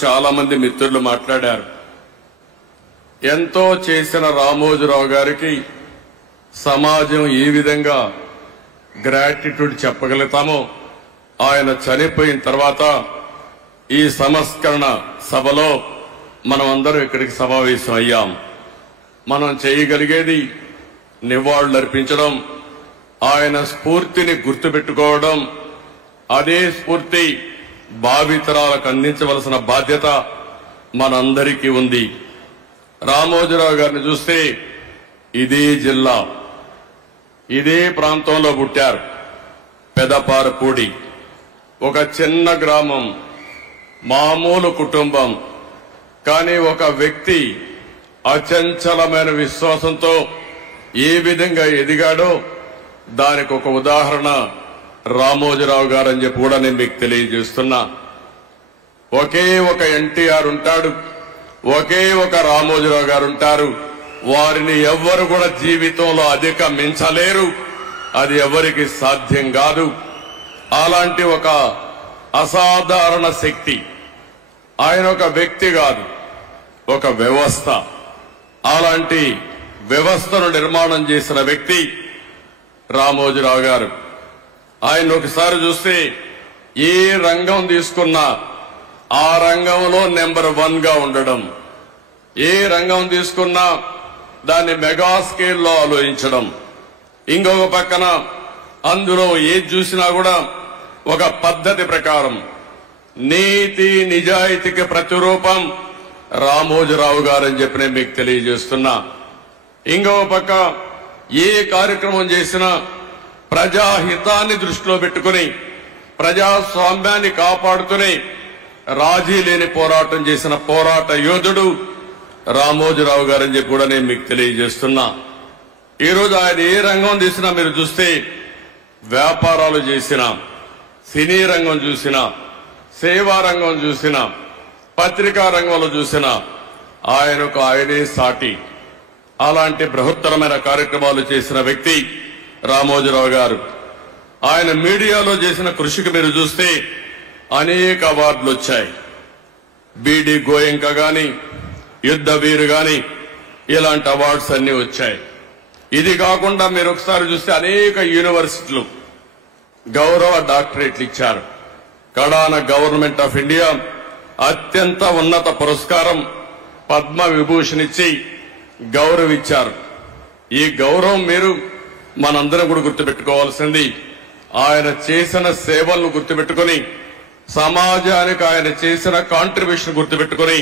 చాలా మంది మిత్రులు మాట్లాడారు. ఎంతో చేసిన రామోజీరావు గారికి సమాజం ఏ విధంగా గ్రాటిట్యూడ్ చెప్పగలుగుతామో ఆయన చనిపోయిన తర్వాత ఈ సంస్కరణ సభలో మనం అందరం ఇక్కడికి సమావేశం అయ్యాం. మనం చేయగలిగేది నివాళులర్పించడం, ఆయన స్ఫూర్తిని గుర్తుపెట్టుకోవడం, అదే స్ఫూర్తి భావితరాలకు అందించవలసిన బాధ్యత మనందరికీ ఉంది. రామోజీరావు గారిని చూస్తే ఇదే జిల్లా, ఇదే ప్రాంతంలో పుట్టారు. పెదపారపూడి, ఒక చిన్న గ్రామం, మామూలు కుటుంబం. కానీ ఒక వ్యక్తి అచంచలమైన విశ్వాసంతో ఏ విధంగా ఎదిగాడో దానికి ఒక ఉదాహరణ రామోజీరావు గారు అని చెప్పి కూడా నేను మీకు తెలియజేస్తున్నా. ఒకే ఒక ఎన్టీఆర్ ఉంటాడు, ఒకే ఒక రామోజీరావు గారు ఉంటారు. వారిని ఎవ్వరు కూడా జీవితంలో అధిగమించలేరు, అది ఎవరికి సాధ్యం కాదు. అలాంటి ఒక అసాధారణ శక్తి. ఆయన ఒక వ్యక్తి కాదు, ఒక వ్యవస్థ. అలాంటి వ్యవస్థను నిర్మాణం చేసిన వ్యక్తి రామోజీరావు గారు. ఆయన ఒకసారి చూస్తే ఏ రంగం తీసుకున్నా ఆ రంగంలో నెంబర్ 1 గా ఉండడం, ఏ రంగం తీసుకున్నా దాన్ని మెగా స్కేల్లో ఆలోచించడం, ఇంకొక పక్కన అందులో ఏది చూసినా కూడా ఒక పద్ధతి ప్రకారం నీతి నిజాయితీకి ప్రతిరూపం రామోజీరావు గారు అని చెప్పి నేను మీకు తెలియజేస్తున్నా. ఇంకొక పక్క ఏ కార్యక్రమం చేసినా ప్రజాహితాన్ని దృష్టిలో పెట్టుకుని ప్రజాస్వామ్యాన్ని కాపాడుతూనే రాజీ లేని పోరాటం చేసిన పోరాట యోధుడు రామోజీరావు గారు అని చెప్పి కూడా నేను మీకు తెలియజేస్తున్నా. ఈరోజు ఆయన ఏ రంగం తీసినా మీరు చూస్తే, వ్యాపారాలు చేసినా, సినీ రంగం చూసినా, సేవా రంగం చూసినా, పత్రికా రంగంలో చూసినా ఆయనే సాటి. అలాంటి బృహత్తరమైన కార్యక్రమాలు చేసిన వ్యక్తి రామోజీరావు గారు. ఆయన మీడియాలో చేసిన కృషికి మీరు చూస్తే అనేక అవార్డులు వచ్చాయి. బీడీ గోయంక గాని, యుద్ధ వీరు గాని, ఇలాంటి అవార్డ్స్ అన్ని వచ్చాయి. ఇది కాకుండా మీరు ఒకసారి చూస్తే అనేక యూనివర్సిటీలు గౌరవ డాక్టరేట్లు ఇచ్చారు. కడాన గవర్నమెంట్ ఆఫ్ ఇండియా అత్యంత ఉన్నత పురస్కారం పద్మ విభూషణ్ ఇచ్చి గౌరవించారు. ఈ గౌరవం మీరు మనందరం కూడా గుర్తుపెట్టుకోవాల్సింది. ఆయన చేసిన సేవలను గుర్తుపెట్టుకుని, సమాజానికి ఆయన చేసిన కాంట్రిబ్యూషన్ గుర్తుపెట్టుకుని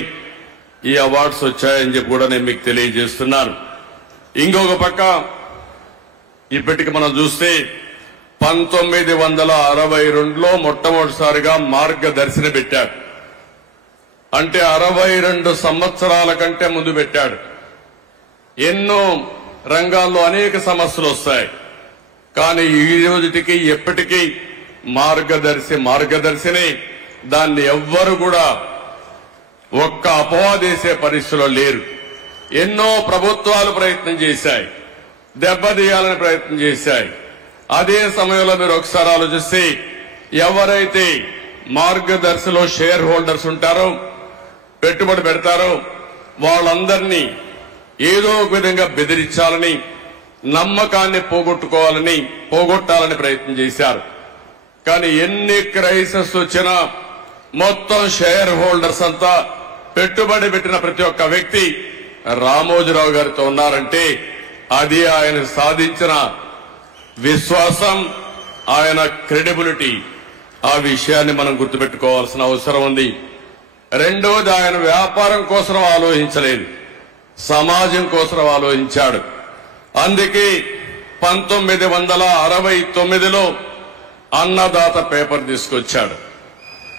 ఈ అవార్డ్స్ వచ్చాయని చెప్పి కూడా నేను మీకు తెలియజేస్తున్నాను. ఇంకొక పక్క ఇప్పటికి మనం చూస్తే 1962లో మొట్టమొదటిసారిగా మార్గదర్శిని పెట్టాడు. అంటే 62 సంవత్సరాల కంటే ముందు పెట్టాడు. ఎన్నో రంగాల్లో అనేక సమస్యలు వస్తాయి, కానీ ఈ రోజుకి ఎప్పటికీ మార్గదర్శిని దాన్ని ఎవ్వరు కూడా ఒక్క అపవాదేసే పరిస్థితిలో లేరు. ఎన్నో ప్రభుత్వాలు ప్రయత్నం చేశాయి, దెబ్బతీయాలని ప్రయత్నం చేశాయి. అదే సమయంలో మీరు ఒకసారి ఆలోచిస్తే, ఎవరైతే మార్గదర్శిలో షేర్ హోల్డర్స్ ఉంటారో, పెట్టుబడి పెడతారో, వాళ్ళందరినీ ఏదో ఒక విధంగా బెదిరించాలని, నమ్మకాన్ని పోగొట్టాలని ప్రయత్నం చేశారు. కానీ ఎన్ని క్రైసిస్ వచ్చినా మొత్తం షేర్ హోల్డర్స్ అంతా, పెట్టుబడి పెట్టిన ప్రతి ఒక్క వ్యక్తి రామోజీరావు గారితో ఉన్నారంటే అది ఆయన సాధించిన విశ్వాసం, ఆయన క్రెడిబిలిటీ. ఆ విషయాన్ని మనం గుర్తుపెట్టుకోవాల్సిన అవసరం ఉంది. రెండోది, ఆయన వ్యాపారం కోసం ఆలోచించలేదు, సమాజం కోసం ఆలోచించాడు. అందుకే 1969లో అన్నదాత పేపర్ తీసుకొచ్చాడు.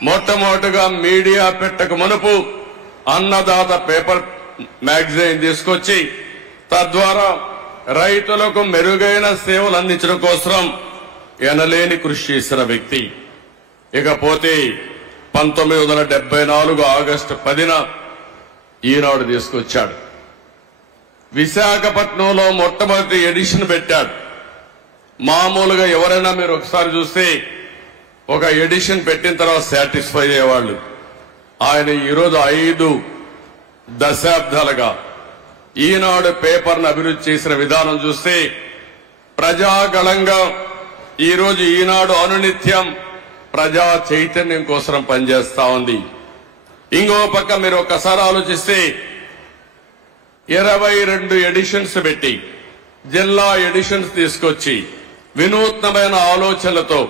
మొట్టమొదటిగా మీడియా పెట్టక మునుపు అన్నదాత పేపర్ మ్యాగజైన్ తీసుకొచ్చి తద్వారా రైతులకు మెరుగైన సేవలు అందించడం కోసం ఎనలేని కృషి చేసిన వ్యక్తి. ఇకపోతే 1974 ఆగస్టు 10న ఈనాడు తీసుకొచ్చాడు. విశాఖపట్నంలో మొట్టమొదటి ఎడిషన్ పెట్టాడు. మామూలుగా ఎవరైనా మీరు ఒకసారి చూస్తే ఒక ఎడిషన్ పెట్టిన తర్వాత సాటిస్ఫై అయ్యేవాళ్ళు. ఆయన ఈరోజు 5 దశాబ్దాలుగా ఈనాడు పేపర్ను అభివృద్ధి చేసిన విధానం చూస్తే ప్రజాగళంగా ఈరోజు ఈనాడు అనునిత్యం ప్రజా చైతన్యం కోసం పనిచేస్తా ఉంది. ఇంకో పక్క మీరు ఒక్కసారి ఆలోచిస్తే 22 ఎడిషన్స్ పెట్టి జిల్లా ఎడిషన్స్ తీసుకొచ్చి వినూత్నమైన ఆలోచనలతో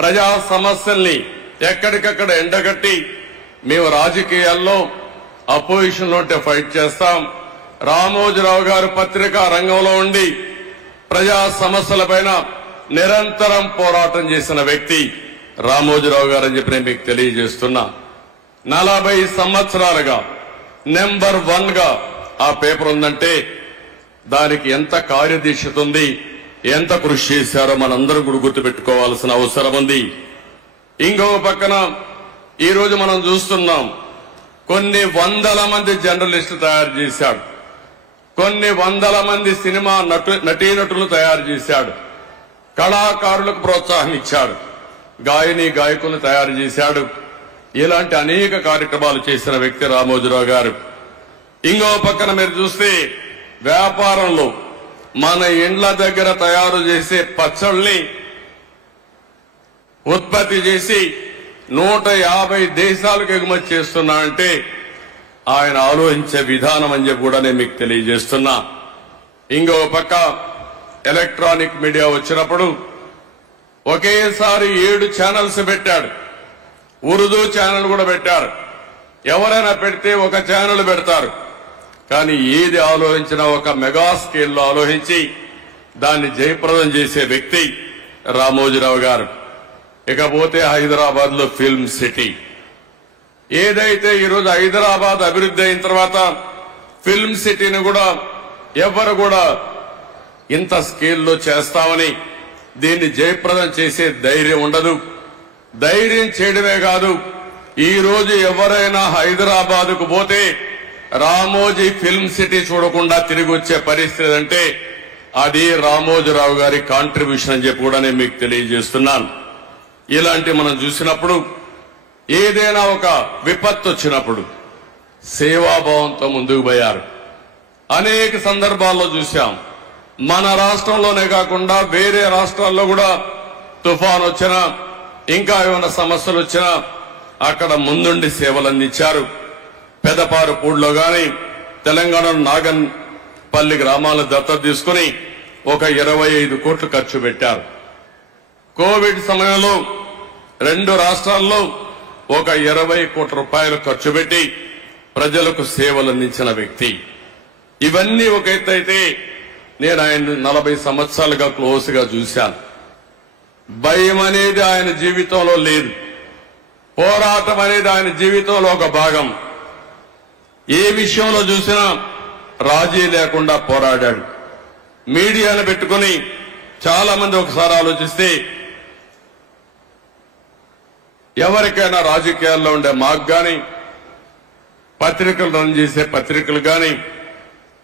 ప్రజా సమస్యల్ని ఎక్కడికక్కడ ఎండగట్టి మేము రాజకీయాల్లో అపోజిషన్ లో ఉంటే ఫైట్ చేస్తాం. రామోజీరావు గారు పత్రికా రంగంలో ఉండి ప్రజా సమస్యలపైన నిరంతరం పోరాటం చేసిన వ్యక్తి రామోజీరావు గారు అని చెప్పి నేను మీకు తెలియజేస్తున్నా. 40 సంవత్సరాలుగా నెంబర్ 1 గా ఆ పేపర్ ఉందంటే దానికి ఎంత కార్యదీక్షత ఉంది, ఎంత కృషి చేశారో మనందరం కూడా గుర్తుపెట్టుకోవాల్సిన అవసరం ఉంది. ఇంకో పక్కన ఈరోజు మనం చూస్తున్నాం కొన్ని వందల మంది జర్నలిస్టులు తయారు చేశాడు, కొన్ని వందల మంది సినిమా నటీనటులు తయారు చేశాడు, కళాకారులకు ప్రోత్సాహం ఇచ్చాడు, గాయకులను తయారు చేశాడు. ఇలాంటి అనేక కార్యక్రమాలు చేసిన వ్యక్తి రామోజీరావు గారు. ఇంకో పక్కన మీరు చూస్తే వ్యాపారంలో మన ఇండ్ల దగ్గర తయారు చేసే పచ్చళ్ళని ఉత్పత్తి చేసి 150 దేశాలకు ఎగుమతి చేస్తున్నా అంటే ఆయన ఆలోచించే విధానం అని చెప్పి కూడా నేను మీకు తెలియజేస్తున్నా. ఇంకో పక్క ఎలక్ట్రానిక్ మీడియా వచ్చినప్పుడు ఒకేసారి 7 ఛానల్స్ పెట్టాడు. ఉర్దూ ఛానల్ కూడా పెట్టారు. ఎవరైనా పెడితే ఒక ఛానల్ పెడతారు, కానీ ఏది ఆలోచించినా ఒక మెగా స్కేల్లో ఆలోచించి దాన్ని జయప్రదం చేసే వ్యక్తి రామోజీరావు గారు. ఇకపోతే హైదరాబాద్ లో ఫిల్మ్ సిటీ ఏదైతే ఈరోజు హైదరాబాద్ అభివృద్ధి అయిన తర్వాత ఫిల్మ్ సిటీని కూడా ఎవరు కూడా ఇంత స్కేల్లో చేస్తామని దీన్ని జయప్రదం చేసే ధైర్యం ఉండదు. ధైర్యం చేయడమే కాదు, ఈ రోజు ఎవరైనా హైదరాబాద్ కు పోతే రామోజీ ఫిల్మ్ సిటీ చూడకుండా తిరిగి వచ్చే పరిస్థితి అంటే అది రామోజీరావు గారి కాంట్రిబ్యూషన్ అని చెప్పి కూడా నేను మీకు తెలియజేస్తున్నాను. ఇలాంటి మనం చూసినప్పుడు ఏదైనా ఒక విపత్తు వచ్చినప్పుడు సేవాభావంతో ముందుకు పోయారు. అనేక సందర్భాల్లో చూశాం. మన రాష్ట్రంలోనే కాకుండా వేరే రాష్ట్రాల్లో కూడా తుఫాన్ వచ్చినా ఇంకా ఏమైనా సమస్యలు వచ్చినా అక్కడ ముందుండి సేవలు అందించారు. పెదపారుపూడిలో గాని తెలంగాణ నాగన్పల్లి గ్రామాలను దత్తత తీసుకుని ఒక 25 కోట్లు ఖర్చు పెట్టారు. కోవిడ్ సమయంలో 2 రాష్ట్రాల్లో ఒక 20 కోట్ల రూపాయలు ఖర్చు పెట్టి ప్రజలకు సేవలు అందించిన వ్యక్తి. ఇవన్నీ ఒక ఎత్తు అయితే నేను ఆయన 40 సంవత్సరాలుగా క్లోజ్ గా చూశాను. భయం అనేది ఆయన జీవితంలో లేదు. పోరాటం అనేది ఆయన జీవితంలో ఒక భాగం. ఏ విషయంలో చూసినా రాజీ లేకుండా పోరాడాడు. మీడియాను పెట్టుకుని చాలా మంది ఒకసారి ఆలోచిస్తే ఎవరికైనా రాజకీయాల్లో ఉండే మాకు గాని, పత్రికలు రన్ చేసే పత్రికలు గాని,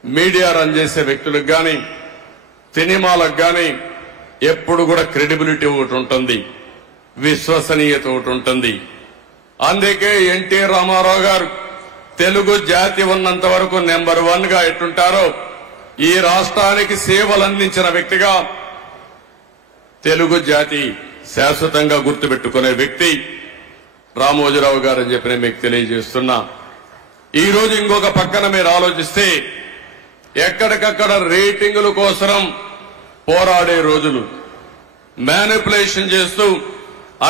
మీడియా రన్ చేసే వ్యక్తులకు గాని, సినిమాలకు గాని ఎప్పుడు కూడా క్రెడిబిలిటీ ఒకటి ఉంటుంది, విశ్వసనీయత ఒకటి ఉంటుంది. అందుకే ఎన్టీ రామారావు గారు తెలుగు జాతి ఉన్నంత వరకు నెంబర్ 1 గా ఎట్టుంటారో ఈ రాష్ట్రానికి సేవలు అందించిన వ్యక్తిగా తెలుగు జాతి శాశ్వతంగా గుర్తుపెట్టుకునే వ్యక్తి రామోజీరావు గారు అని చెప్పి నేను మీకు తెలియజేస్తున్నా. ఈ రోజు ఇంకొక పక్కన మీరు ఆలోచిస్తే ఎక్కడికక్కడ రేటింగుల కోసం పోరాడే రోజులు, మ్యానిపులేషన్ చేస్తూ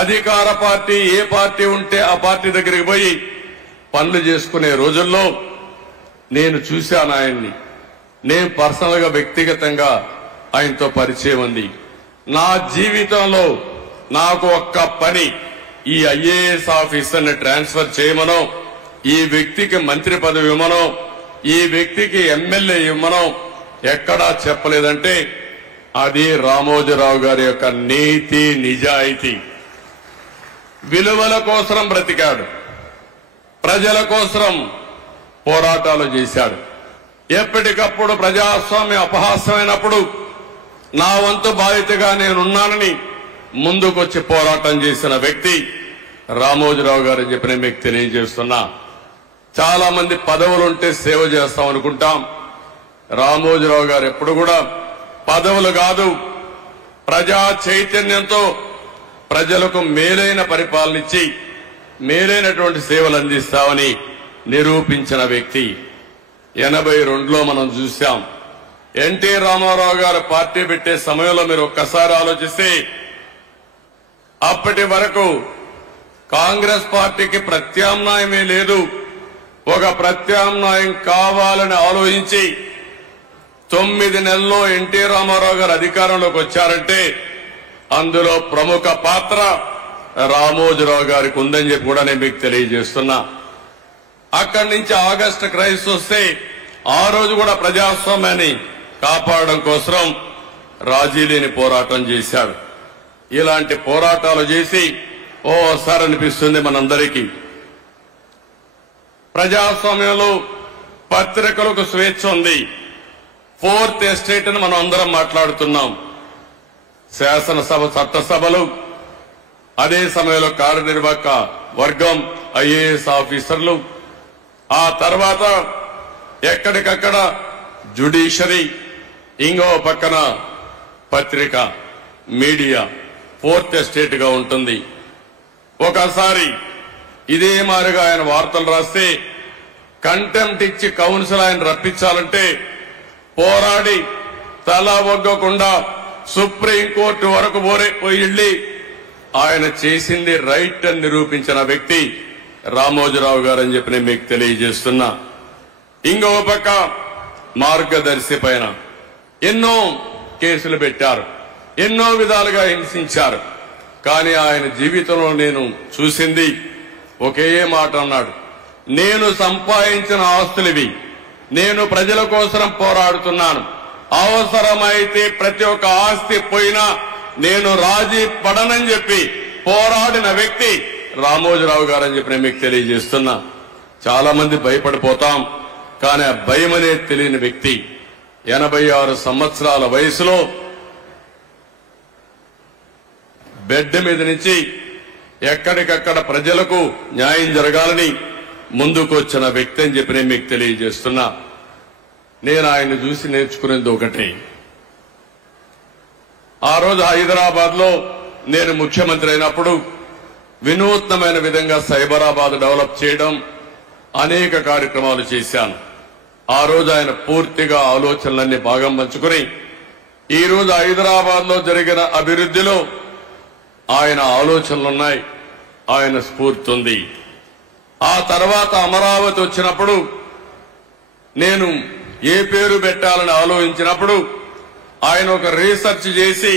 అధికార పార్టీ ఏ పార్టీ ఉంటే ఆ పార్టీ దగ్గరికి పోయి పనులు చేసుకునే రోజుల్లో నేను చూశాను ఆయన్ని. నేను పర్సనల్ గా వ్యక్తిగతంగా ఆయనతో పరిచయం ఉంది. నా జీవితంలో నాకు ఒక్క పని ఈ ఐఏఎస్ ఆఫీసర్ని ట్రాన్స్ఫర్ చేయమనో, ఈ వ్యక్తికి మంత్రి పదవి ఇవ్వమనో, ఈ వ్యక్తికి ఎమ్మెల్యే ఇవ్వమనో ఎక్కడా చెప్పలేదంటే అది రామోజీరావు గారి యొక్క నీతి నిజాయితీ. విలువల కోసం బ్రతికాడు, ప్రజల కోసం పోరాటాలు చేశాడు. ఎప్పటికప్పుడు ప్రజాస్వామ్యం అపహాస్యమైనప్పుడు నా వంతు బాధ్యతగా నేనున్నానని ముందుకొచ్చి పోరాటం చేసిన వ్యక్తి రామోజీరావు గారు అని చెప్పి నేను మీకు తెలియజేస్తున్నా. చాలా మంది పదవులుంటే సేవ చేస్తాం అనుకుంటాం. రామోజీరావు గారు ఎప్పుడు కూడా పదవులు కాదు, ప్రజా చైతన్యంతో ప్రజలకు మేలైన పరిపాలన ఇచ్చి మేలైనటువంటి సేవలు అందిస్తామని నిరూపించిన వ్యక్తి. 82లో మనం చూశాం. ఎన్టీ రామారావు గారు పార్టీ పెట్టే సమయంలో మీరు ఒక్కసారి ఆలోచిస్తే అప్పటి వరకు కాంగ్రెస్ పార్టీకి ప్రత్యామ్నాయమే లేదు. ఒక ప్రత్యామ్నాయం కావాలని ఆలోచించి 9 నెలల్లో ఎన్టీ రామారావు గారు అధికారంలోకి వచ్చారంటే అందులో ప్రముఖ పాత్ర రామోజీరావు గారికి ఉందని చెప్పి కూడా నేను మీకు తెలియజేస్తున్నా. అక్కడి నుంచి ఆగస్టు క్రైసిస్ వస్తే ఆ రోజు కూడా ప్రజాస్వామ్యాన్ని కాపాడడం కోసం రాజీ లేని పోరాటం చేశాడు. ఇలాంటి పోరాటాలు చేసి ఓసారి అనిపిస్తుంది మనందరికీ, ప్రజాస్వామ్యంలో పత్రికలకు స్వేచ్ఛ ఉంది. 4th ఎస్టేట్ అని మనం అందరం మాట్లాడుతున్నాం. శాసనసభ, చట్టసభలు, అదే సమయంలో కార్యనిర్వాహక వర్గం, ఐఏఎస్ ఆఫీసర్లు, ఆ తర్వాత ఎక్కడికక్కడ జ్యుడిషియరీ, ఇంకో పక్కన పత్రిక, మీడియా 4th ఎస్టేట్ గా ఉంటుంది. ఒకసారి ఇదే మాదిరిగా ఆయన వార్తలు రాస్తే కంటెంప్ట్ ఇచ్చి కౌన్సిల్ ఆయన రప్పించాలంటే పోరాడి తల ఒగ్గకుండా సుప్రీంకోర్టు వరకు పోయి ఆయన చేసింది రైట్ అని నిరూపించిన వ్యక్తి రామోజీరావు గారు అని చెప్పి నేను మీకు తెలియజేస్తున్నా. ఇంకో పక్క మార్గదర్శి పైన ఎన్నో కేసులు పెట్టారు, ఎన్నో విధాలుగా హింసించారు. కానీ ఆయన జీవితంలో నేను చూసింది ఒకే మాట అన్నాడు, నేను సంపాదించిన ఆస్తులివి, నేను ప్రజల కోసం పోరాడుతున్నాను, అవసరమైతే ప్రతి ఒక్క ఆస్తి పోయినా నేను రాజీ పడనని చెప్పి పోరాడిన వ్యక్తి రామోజీరావు గారు అని చెప్పి నేను మీకు తెలియజేస్తున్నా. చాలా మంది భయపడిపోతాం, కానీ ఆ భయం అనేది తెలియని వ్యక్తి 86 సంవత్సరాల వయసులో బెడ్ మీద నుంచి ఎక్కడికక్కడ ప్రజలకు న్యాయం జరగాలని ముందుకు వచ్చిన వ్యక్తి అని చెప్పి నేను మీకు తెలియజేస్తున్నా. నేను ఆయన్ని చూసి నేర్చుకునేది ఒకటే, ఆ రోజు హైదరాబాద్ లో నేను ముఖ్యమంత్రి అయినప్పుడు వినూత్నమైన విధంగా సైబరాబాద్ డెవలప్ చేయడం, అనేక కార్యక్రమాలు చేశాను. ఆ రోజు ఆయన పూర్తిగా ఆలోచనలన్నీ భాగం పంచుకుని ఈ రోజు హైదరాబాద్ లో జరిగిన అభివృద్ధిలో ఆయన ఆలోచనలున్నాయి, ఆయన స్ఫూర్తి ఉంది. ఆ తర్వాత అమరావతి వచ్చినప్పుడు నేను ఏ పేరు పెట్టాలని ఆలోచించినప్పుడు ఆయన ఒక రీసెర్చ్ చేసి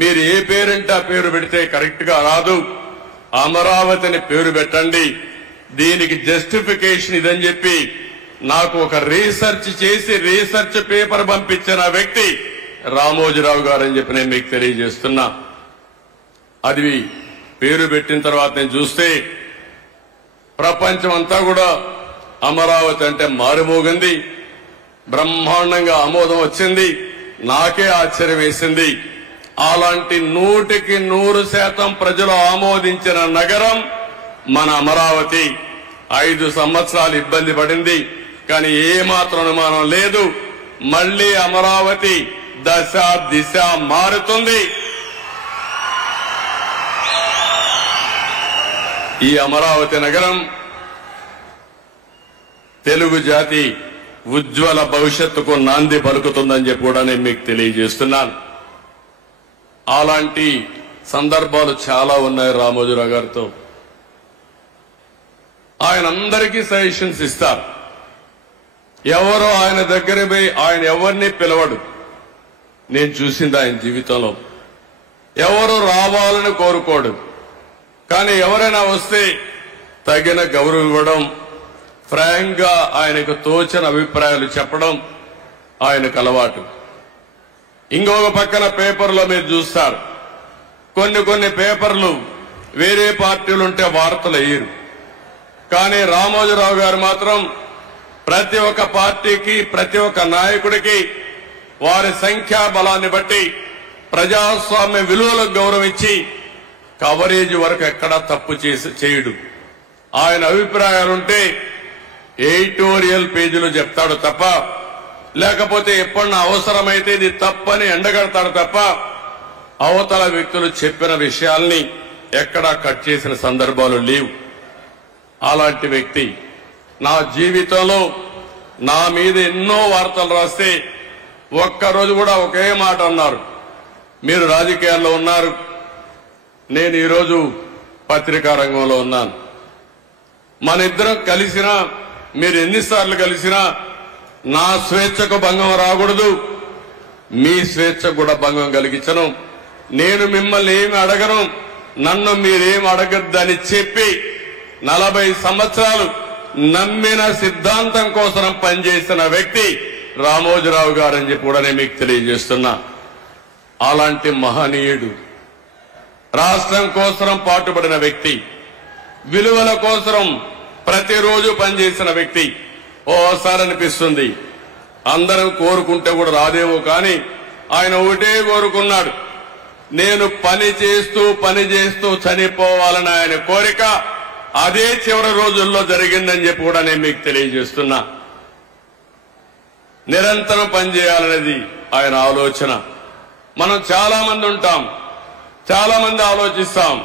మీరు ఏ పేరంటే ఆ పేరు పెడితే కరెక్ట్ గా రాదు, అమరావతిని పేరు పెట్టండి, దీనికి జస్టిఫికేషన్ ఇదని చెప్పి నాకు ఒక రీసెర్చ్ చేసి రీసెర్చ్ పేపర్ పంపించిన వ్యక్తి రామోజీరావు గారు అని చెప్పి నేను మీకు తెలియజేస్తున్నా. అది పేరు పెట్టిన తర్వాత నేను చూస్తే ప్రపంచం అంతా కూడా అమరావతి అంటే మారుమోగింది, బ్రహ్మాండంగా ఆమోదం వచ్చింది. నాకే ఆశ్చర్యం వేసింది. అలాంటి 100% ప్రజలు ఆమోదించిన నగరం మన అమరావతి. 5 సంవత్సరాలు ఇబ్బంది పడింది, కానీ ఏమాత్రం అనుమానం లేదు, మళ్లీ అమరావతి దశ దిశ మారుతుంది. ఈ అమరావతి నగరం తెలుగు జాతి ఉజ్వల భవిష్యత్తుకు నాంది పలుకుతుందని చెప్పి కూడా నేను మీకు తెలియజేస్తున్నాను. అలాంటి సందర్భాలు చాలా ఉన్నాయి రామోజీరావు గారితో. ఆయన అందరికీ సజెషన్స్ ఇస్తారు. ఎవరో ఆయన దగ్గర పోయి ఆయన ఎవరిని పిలవడు. నేను చూసింది ఆయన జీవితంలో ఎవరు రావాలని కోరుకోడు, కానీ ఎవరైనా వస్తే తగిన గౌరవం ఇవ్వడం, ఫ్రాంక్ గా ఆయనకు తోచిన అభిప్రాయాలు చెప్పడం ఆయనకు అలవాటు. ఇంకొక పక్కన పేపర్లో మీరు చూస్తారు, కొన్ని పేపర్లు వేరే పార్టీలు ఉంటే వార్తలు వేయరు, కానీ రామోజీరావు గారు మాత్రం ప్రతి ఒక్క పార్టీకి ప్రతి ఒక్క నాయకుడికి వారి సంఖ్యాబలాన్ని బట్టి ప్రజాస్వామ్య విలువలకు గౌరవం ఇచ్చి కవరేజ్ వరకు ఎక్కడా తప్పు చేయడు. ఆయన అభిప్రాయాలుంటే ఎడిటోరియల్ పేజీలో చెప్తాడు తప్ప, లేకపోతే ఎప్పుడన్నా అవసరమైతే ఇది తప్పని ఎండగడతాడు తప్ప, అవతల వ్యక్తులు చెప్పిన విషయాల్ని ఎక్కడా కట్ చేసిన సందర్భాలు లేవు. అలాంటి వ్యక్తి నా జీవితంలో నా మీద ఎన్నో వార్తలు రాస్తే ఒక్కరోజు కూడా ఒకే మాట అన్నారు, మీరు రాజకీయాల్లో ఉన్నారు, నేను ఈరోజు పత్రికా రంగంలో ఉన్నాను, మన ఇద్దరం కలిసినా మీరు ఎన్నిసార్లు కలిసినా నా స్వేచ్ఛకు భంగం రాకూడదు, మీ స్వేచ్ఛకు కూడా భంగం కలిగించను, నేను మిమ్మల్ని ఏమి అడగను, నన్ను మీరేం అడగద్దని చెప్పి 40 సంవత్సరాలు నమ్మిన సిద్ధాంతం కోసం పనిచేసిన వ్యక్తి రామోజీరావు గారని చెప్పి కూడా నేను మీకు తెలియజేస్తున్నా. అలాంటి మహనీయుడు, రాష్ట్రం కోసం పాటుపడిన వ్యక్తి, విలువల కోసం ప్రతిరోజు పనిచేసిన వ్యక్తి. ఓసారి అనిపిస్తుంది అందరూ కోరుకుంటే కూడా రాదేమో, కానీ ఆయన ఒకటే కోరుకున్నాడు, నేను పని చేస్తూ చనిపోవాలని ఆయన కోరిక. అదే చివరి రోజుల్లో జరిగిందని చెప్పి కూడా నేను మీకు తెలియజేస్తున్నా. నిరంతరం పనిచేయాలనేది ఆయన ఆలోచన. మనం చాలా మంది ఉంటాం, చాలా మంది ఆలోచిస్తాం,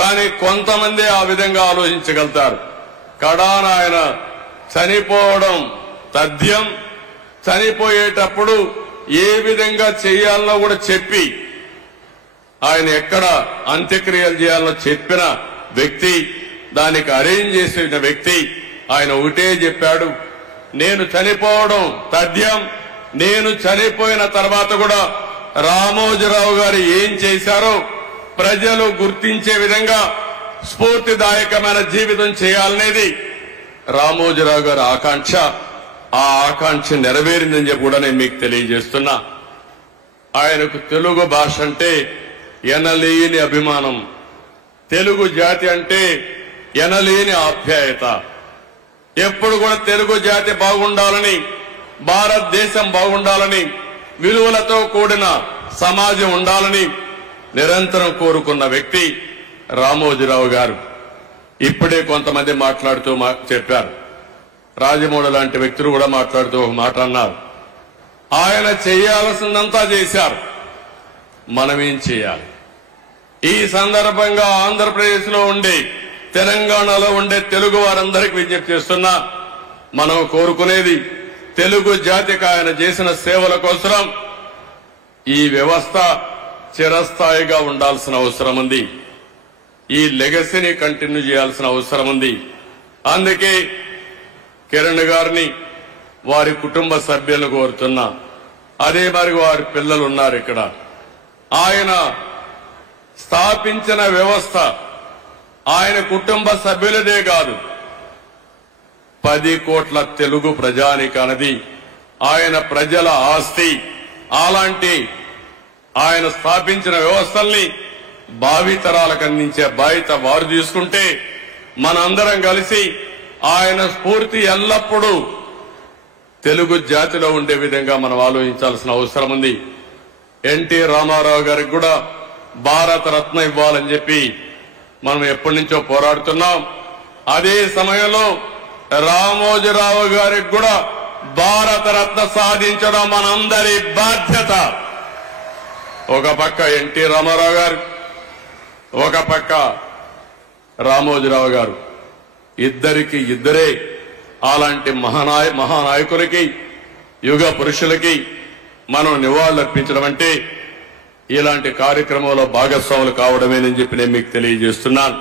కానీ కొంతమంది ఆ విధంగా ఆలోచించగలుగుతారు. కడాన ఆయన చనిపోవడం తథ్యం. చనిపోయేటప్పుడు ఏ విధంగా చేయాలనో కూడా చెప్పి, ఆయన ఎక్కడ అంత్యక్రియలు చేయాలో చెప్పిన వ్యక్తి, దానికి అరేంజ్ చేసిన వ్యక్తి. ఆయన ఒకటే చెప్పాడు, నేను చనిపోవడం తథ్యం, నేను చనిపోయిన తర్వాత కూడా రామోజీరావు గారు ఏం చేశారో ప్రజలు గుర్తించే విధంగా స్ఫూర్తిదాయకమైన జీవితం చేయాలనేది రామోజీరావు గారి ఆకాంక్ష. ఆ ఆకాంక్ష నెరవేరిందని చెప్పి కూడా నేను మీకు తెలియజేస్తున్నా. ఆయనకు తెలుగు భాష అంటే ఎనలేని అభిమానం, తెలుగు జాతి అంటే ఎనలేని ఆప్యాయత. ఎప్పుడు కూడా తెలుగు జాతి బాగుండాలని, భారతదేశం బాగుండాలని, విలువలతో కూడిన సమాజం ఉండాలని నిరంతరం కోరుకున్న వ్యక్తి రామోజీరావు గారు. ఇప్పుడే కొంతమంది మాట్లాడుతూ చెప్పారు, రాజమౌళి లాంటి వ్యక్తులు కూడా మాట్లాడుతూ ఒక మాట అన్నారు, ఆయన చేయాల్సిందంతా చేశారు, మనమేం చేయాలి? ఈ సందర్భంగా ఆంధ్రప్రదేశ్ లో ఉండే, తెలంగాణలో ఉండే తెలుగు వారందరికీ విజ్ఞప్తి చేస్తున్నా, మనం కోరుకునేది తెలుగు జాతికి ఆయన చేసిన సేవల కోసం ఈ వ్యవస్థ చిరస్థాయిగా ఉండాల్సిన అవసరం ఉంది. ఈ లెగసీని కంటిన్యూ చేయాల్సిన అవసరం ఉంది. అందుకే కిరణ్ గారిని, వారి కుటుంబ సభ్యులను కోరుతున్నా. అదే మరి వారి పిల్లలు ఉన్నారు ఇక్కడ. ఆయన స్థాపించిన వ్యవస్థ ఆయన కుటుంబ సభ్యులదే కాదు, 10 కోట్ల తెలుగు ప్రజానికన్నది ఆయన ప్రజల ఆస్తి. అలాంటి ఆయన స్థాపించిన వ్యవస్థల్ని భావితరాలకు అందించే బాధ్యత వారు తీసుకుంటే, మనందరం కలిసి ఆయన స్ఫూర్తి ఎల్లప్పుడూ తెలుగు జాతిలో ఉండే విధంగా మనం ఆలోచించాల్సిన అవసరం ఉంది. ఎన్టీ రామారావు గారికి కూడా భారత రత్న ఇవ్వాలని చెప్పి మనం ఎప్పటి నుంచో పోరాడుతున్నాం. అదే సమయంలో రామోజీరావు గారికి కూడా భారత రత్న సాధించడం మనందరి బాధ్యత. ఒక పక్క ఎన్టీ రామారావు గారు, ఒక పక్క రామోజీరావు గారు, ఇద్దరికి ఇద్దరే అలాంటి మహానాయకులకి, యుగ పురుషులకి మనం నివాళులర్పించడం అంటే ఇలాంటి కార్యక్రమంలో భాగస్వాములు కావడమేనని చెప్పి నేను మీకు తెలియజేస్తున్నాను.